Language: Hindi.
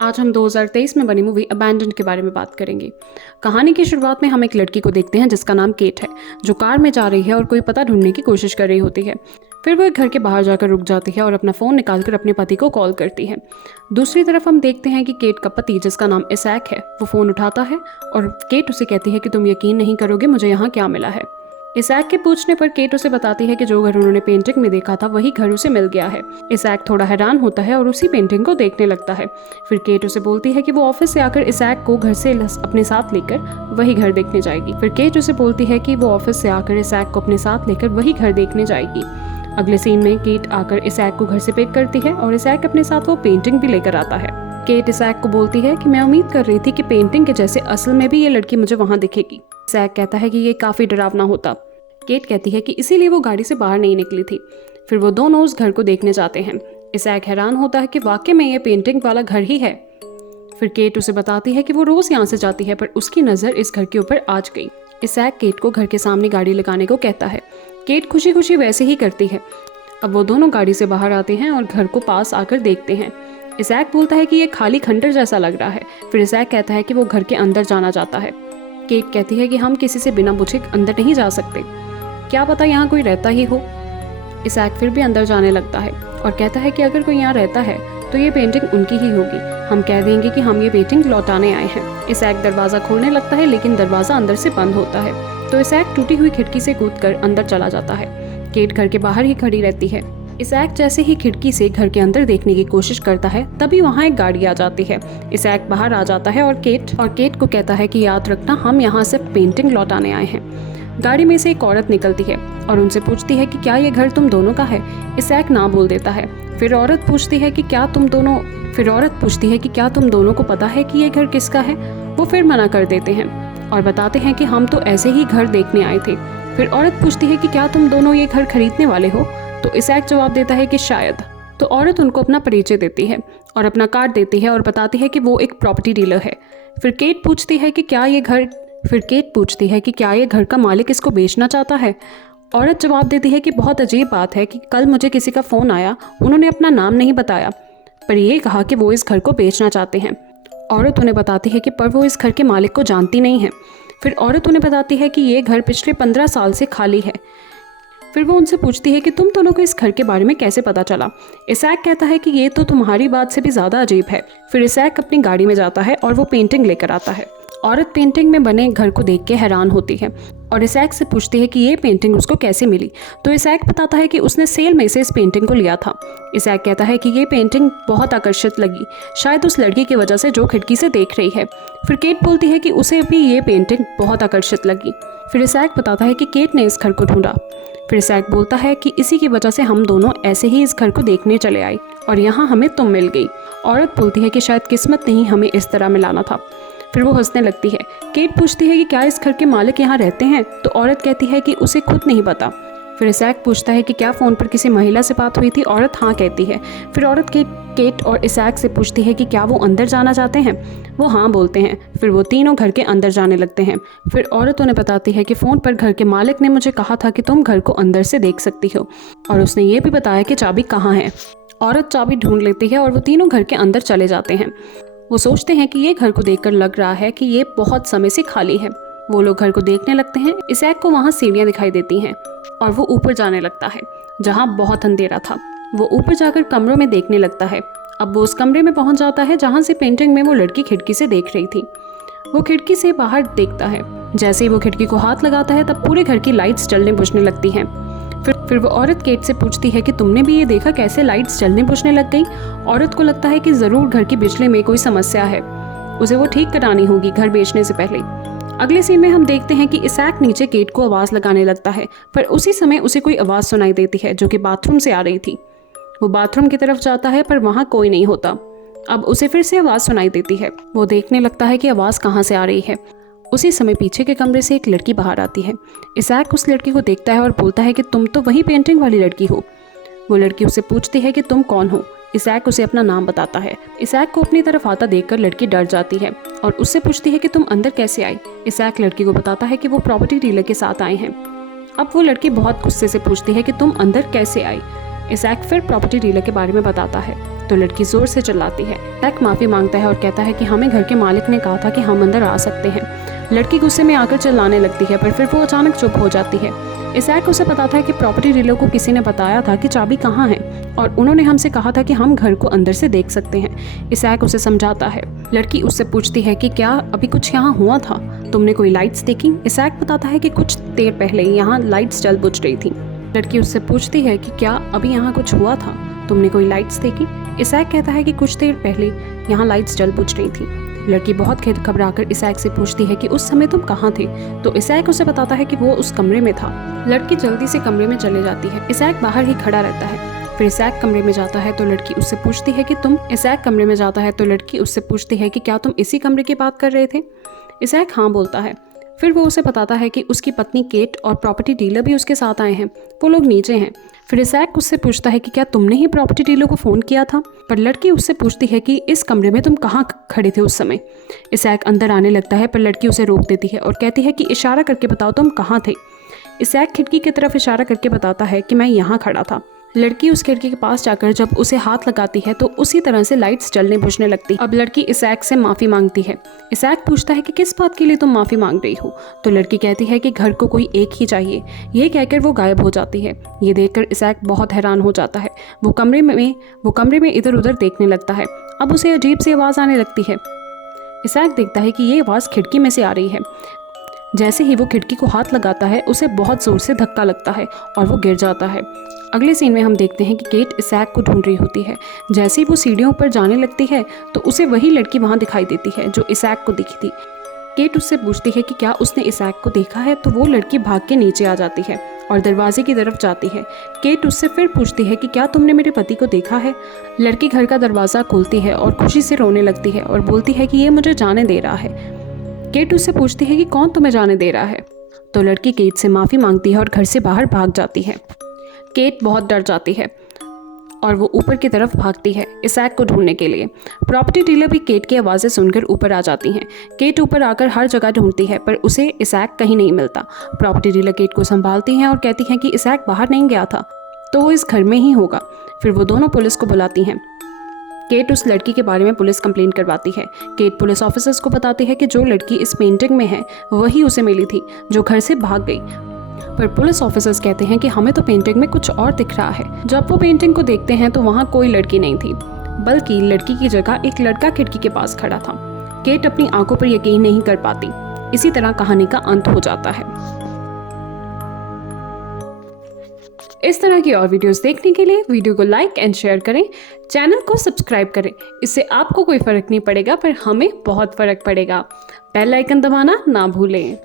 आज हम 2023 में बनी मूवी अबैंडन्ड के बारे में बात करेंगे। कहानी की शुरुआत में हम एक लड़की को देखते हैं जिसका नाम केट है, जो कार में जा रही है और कोई पता ढूंढने की कोशिश कर रही होती है। फिर वो एक घर के बाहर जाकर रुक जाती है और अपना फ़ोन निकालकर अपने पति को कॉल करती है। दूसरी तरफ हम देखते हैं कि केट का पति, जिसका नाम इसैक है, वो फ़ोन उठाता है और केट उसे कहती है कि तुम यकीन नहीं करोगे मुझे यहाँ क्या मिला है। इसैक के पूछने पर केट उसे बताती है कि जो घर उन्होंने पेंटिंग में देखा था वही घर उसे मिल गया है। इसैक थोड़ा हैरान होता है और उसी पेंटिंग को देखने लगता है। फिर केट उसे बोलती है कि वो ऑफिस से आकर इसैक को घर से अपने साथ लेकर वही घर देखने जाएगी। फिर केट उसे बोलती है कि वो ऑफिस से आकर इसैक को अपने साथ लेकर वही घर देखने जाएगी। अगले सीन में केट आकर इसैक को घर से पिक करती है और इसैक अपने साथ वो पेंटिंग भी लेकर आता है। केट इसैक को बोलती है कि मैं उम्मीद कर रही थी कि पेंटिंग के जैसे असल में भी ये लड़की मुझे वहाँ दिखेगी। इसैक कहता है कि ये काफी डरावना होता। केट कहती है कि इसीलिए वो गाड़ी से बाहर नहीं निकली थी। फिर वो दोनों उस घर को देखने जाते हैं। इसैक हैरान होता है कि वाकई में ये पेंटिंग वाला घर ही है। फिर केट उसे बताती है कि वो रोज यहाँ से जाती है, पर उसकी नज़र इस घर के ऊपर आज गई। इसैक केट को घर के सामने गाड़ी लगाने को कहता है। केट खुशी खुशी वैसे ही करती है। अब वो दोनों गाड़ी से बाहर आते हैं और घर को पास आकर देखते हैं। इसैक बोलता है कि ये खाली खंडर जैसा लग रहा है। फिर इसैक कहता है कि वो घर के अंदर जाना चाहता है। केट कहती है कि हम किसी से बिना पूछे अंदर नहीं जा सकते, क्या पता यहाँ कोई रहता ही हो। इसैक फिर भी अंदर जाने लगता है और कहता है कि अगर कोई यहाँ रहता है तो ये पेंटिंग उनकी ही होगी। हम कह देंगे कि हम ये पेंटिंग लौटाने आए हैं। इसैक दरवाज़ा खोलने लगता है, लेकिन दरवाज़ा अंदर से बंद होता है, तो इसैक टूटी हुई खिड़की से कूदकर अंदर चला जाता है। केट घर के बाहर ही खड़ी रहती है। इसैक जैसे ही खिड़की से घर के अंदर देखने की कोशिश करता है, तभी वहाँ एक गाड़ी आ जाती है। इसैक बाहर आ जाता है और केट को कहता है कि याद रखना, हम यहाँ सिर्फ पेंटिंग लौटाने आए हैं। गाड़ी में से एक औरत निकलती है और उनसे पूछती है कि क्या ये घर तुम दोनों का है। इसैक ना बोल देता है। फिर औरत पूछती है कि क्या तुम दोनों को पता है कि ये घर किसका है। वो फिर मना कर देते हैं और बताते हैं कि हम तो ऐसे ही घर देखने आए थे। फिर औरत पूछती है कि क्या तुम दोनों ये घर खरीदने वाले हो, तो इसैक जवाब देता है कि शायद। तो औरत उनको अपना परिचय देती है और अपना कार्ड देती है और बताती है कि वो एक प्रॉपर्टी डीलर है। फिर केट पूछती है कि क्या ये घर का मालिक इसको बेचना चाहता है। औरत जवाब देती है कि बहुत अजीब बात है कि कल मुझे किसी का फ़ोन आया, उन्होंने अपना नाम नहीं बताया, पर ये कहा कि वो इस घर को बेचना चाहते हैं। औरत उन्हें बताती है कि पर वो इस घर के मालिक को जानती नहीं है। फिर औरत उन्हें बताती है कि ये घर पिछले 15 साल से खाली है। फिर वो उनसे पूछती है कि तुम दोनों को इस घर के बारे में कैसे पता चला। इसैक कहता है कि ये तो तुम्हारी बात से भी ज़्यादा अजीब है। फिर इसैक अपनी गाड़ी में जाता है और वो पेंटिंग लेकर आता है। औरत पेंटिंग में बने घर को देख के हैरान होती है और इसैक से पूछती है कि ये पेंटिंग उसको कैसे मिली। तो इसैक बताता है कि उसने सेल में से इस पेंटिंग को लिया था। इसैक कहता है कि ये पेंटिंग बहुत आकर्षित लगी, शायद उस लड़की की वजह से जो खिड़की से देख रही है। फिर केट बोलती है कि उसे भी ये पेंटिंग बहुत आकर्षित लगी। फिर इसैक बताता है कि केट ने इस घर को ढूंढा। फिर इसैक बोलता है कि इसी की वजह से हम दोनों ऐसे ही इस घर को देखने चले आए और यहाँ हमें तुम मिल गई। औरत बोलती है कि शायद किस्मत ने ही हमें इस तरह मिलाना था। फिर वो हंसने लगती है। केट पूछती है कि क्या इस घर के मालिक यहाँ रहते हैं, तो औरत कहती है कि उसे खुद नहीं पता। फिर इसैक पूछता है कि क्या फ़ोन पर किसी महिला से बात हुई थी। औरत हाँ कहती है। फिर औरत केट और इसैक से पूछती है कि क्या वो अंदर जाना चाहते हैं। वो हाँ बोलते हैं। फिर वो तीनों घर के अंदर जाने लगते हैं। फिर औरत उन्हें बताती है कि फ़ोन पर घर के मालिक ने मुझे कहा था कि तुम घर को अंदर से देख सकती हो, और उसने ये भी बताया कि चाबी कहाँ है। औरत चाबी ढूंढ लेती है और वो तीनों घर के अंदर चले जाते हैं। वो सोचते हैं कि ये घर को देखकर लग रहा है कि ये बहुत समय से खाली है। वो लोग घर को देखने लगते हैं। इसैक को वहाँ सीढ़ियाँ दिखाई देती हैं और वो ऊपर जाने लगता है, जहाँ बहुत अंधेरा था। वो ऊपर जाकर कमरों में देखने लगता है। अब वो उस कमरे में पहुँच जाता है जहाँ से पेंटिंग में वो लड़की खिड़की से देख रही थी। वो खिड़की से बाहर देखता है। जैसे ही वो खिड़की को हाथ लगाता है, तब पूरे घर की लाइट्स जलने बुझने लगती हैं। फिर वो औरत केट से पूछती है कि तुमने भी ये देखा कैसे लाइट्स जलने बुझने लग गई। औरत को लगता है कि ज़रूर घर की बिजली में कोई समस्या है, उसे वो ठीक करानी होगी घर बेचने से पहले। अगले सीन में हम देखते हैं कि इसैक नीचे केट को आवाज़ लगाने लगता है, पर उसी समय उसे कोई आवाज़ सुनाई देती है जो कि बाथरूम से आ रही थी। वो बाथरूम की तरफ जाता है, पर वहाँ कोई नहीं होता। अब उसे फिर से आवाज़ सुनाई देती है। वो देखने लगता है कि आवाज़ कहाँ से आ रही है। उसी समय पीछे के कमरे से एक लड़की बाहर आती है। इसैक उस लड़की को देखता है और बोलता है कि तुम तो वही पेंटिंग वाली लड़की हो। वो लड़की उसे पूछती है कि तुम कौन हो। इसैक उसे अपना नाम बताता है। इसैक को अपनी तरफ आता देखकर लड़की डर जाती है और उससे पूछती है कि तुम अंदर कैसे आई। इसैक लड़की को बताता है कि वो प्रॉपर्टी डीलर के साथ आए हैं। अब वो लड़की बहुत गुस्से से पूछती है कि तुम अंदर कैसे आई। इसैक फिर प्रॉपर्टी डीलर के बारे में बताता है। तो लड़की जोर से चिल्लाती है। इसैक माफ़ी मांगता है और कहता है कि हमें घर के मालिक ने कहा था कि हम अंदर आ सकते हैं। लड़की गुस्से में आकर चिल्लाने लगती है, पर फिर वो अचानक चुप हो जाती है। इसैक उसे पता था कि प्रॉपर्टी डीलर को किसी ने बताया था कि चाबी कहाँ है और उन्होंने हमसे कहा था कि हम घर को अंदर से देख सकते हैं। इसैक उसे समझाता है। लड़की उससे पूछती है कि क्या अभी कुछ यहाँ हुआ था, तुमने कोई लाइट्स देखी? इसैक बताता है कि कुछ देर पहले यहाँ लाइट्स जल बुझ रही थी। लड़की उससे पूछती है कि क्या अभी यहाँ कुछ हुआ था, तुमने कोई लाइट्स देखी? इसैक कहता है कि कुछ देर पहले यहाँ लाइट्स जल बुझ रही थी। लड़की बहुत घबराकर इसैक से पूछती है कि उस समय तुम कहाँ थे? तो इसैक उसे बताता है कि वो उस कमरे में था। लड़की जल्दी से कमरे में चले जाती है। इसैक बाहर ही खड़ा रहता है। फिर इसैक कमरे में जाता है तो लड़की उससे पूछती है कि क्या तुम इसी कमरे की बात कर रहे थे? इसैक हाँ बोलता है। फिर वो उसे बताता है कि उसकी पत्नी केट और प्रॉपर्टी डीलर भी उसके साथ आए हैं, वो लोग नीचे हैं। फिर इसैक उससे पूछता है कि क्या तुमने ही प्रॉपर्टी डीलर को फ़ोन किया था? पर लड़की उससे पूछती है कि इस कमरे में तुम कहाँ खड़े थे उस समय? इसैक अंदर आने लगता है, पर लड़की उसे रोक देती है और कहती है कि इशारा करके बताओ तुम कहाँ थे। इसैक खिड़की की तरफ इशारा करके बताता है कि मैं यहाँ खड़ा था। लड़की उस खिड़की के पास जाकर जब उसे हाथ लगाती है तो उसी तरह से लाइट्स जलने बुझने लगती। अब लड़की इसैक से माफ़ी मांगती है। इसैक पूछता है कि किस बात के लिए तुम माफ़ी मांग रही हो? तो लड़की कहती है कि घर को कोई एक ही चाहिए। ये कहकर वो गायब हो जाती है। ये देखकर इसैक बहुत हैरान हो जाता है। वो कमरे में इधर उधर देखने लगता है। अब उसे अजीब सी आवाज़ आने लगती है। इसैक देखता है कि ये आवाज़ खिड़की में से आ रही है। जैसे ही वो खिड़की को हाथ लगाता है उसे बहुत ज़ोर से धक्का लगता है और वो गिर जाता है। अगले सीन में हम देखते हैं कि केट इसैक को ढूंढ रही होती है। जैसे ही वो सीढ़ियों पर जाने लगती है तो उसे वही लड़की वहाँ दिखाई देती है जो इसैक को दिखी थी। केट उससे पूछती है कि क्या उसने इसैक को देखा है, तो वो लड़की भाग के नीचे आ जाती है और दरवाजे की तरफ जाती है। केट उससे फिर पूछती है कि क्या तुमने मेरे पति को देखा है? लड़की घर का दरवाज़ा खोलती है और खुशी से रोने लगती है और बोलती है कि ये मुझे जाने दे रहा है। केट उससे पूछती है कि कौन तुम्हें जाने दे रहा है? तो लड़की केट से माफ़ी मांगती है और घर से बाहर भाग जाती है। केट बहुत डर जाती है और वो ऊपर की तरफ भागती है इसैक को ढूंढने के लिए। प्रॉपर्टी डीलर भी केट की आवाज़ें सुनकर ऊपर आ जाती हैं। केट ऊपर आकर हर जगह ढूंढती है पर उसे इसैक कहीं नहीं मिलता। प्रॉपर्टी डीलर केट को संभालती हैं और कहती हैं कि इसैक बाहर नहीं गया था तो वो इस घर में ही होगा। फिर वो दोनों पुलिस को बुलाती हैं। केट उस लड़की के बारे में पुलिस कंप्लेंट करवाती है। केट पुलिस ऑफिसर्स को बताती है कि जो लड़की इस पेंटिंग में है वही उसे मिली थी जो घर से भाग गई। पर पुलिस ऑफिसर्स कहते हैं कि हमें तो पेंटिंग में कुछ और दिख रहा है। जब वो पेंटिंग को देखते हैं तो वहाँ कोई लड़की नहीं थी, बल्कि लड़की की जगह एक लड़का खिड़की के पास खड़ा था। केट अपनी आंखों पर यकीन नहीं कर पाती। इसी तरह कहानी का अंत हो जाता है। इस तरह की और वीडियोस देखने के लिए वीडियो को लाइक एंड शेयर करें, चैनल को सब्सक्राइब करें। इससे आपको कोई फ़र्क नहीं पड़ेगा पर हमें बहुत फ़र्क पड़ेगा। बेल आइकन दबाना ना भूलें।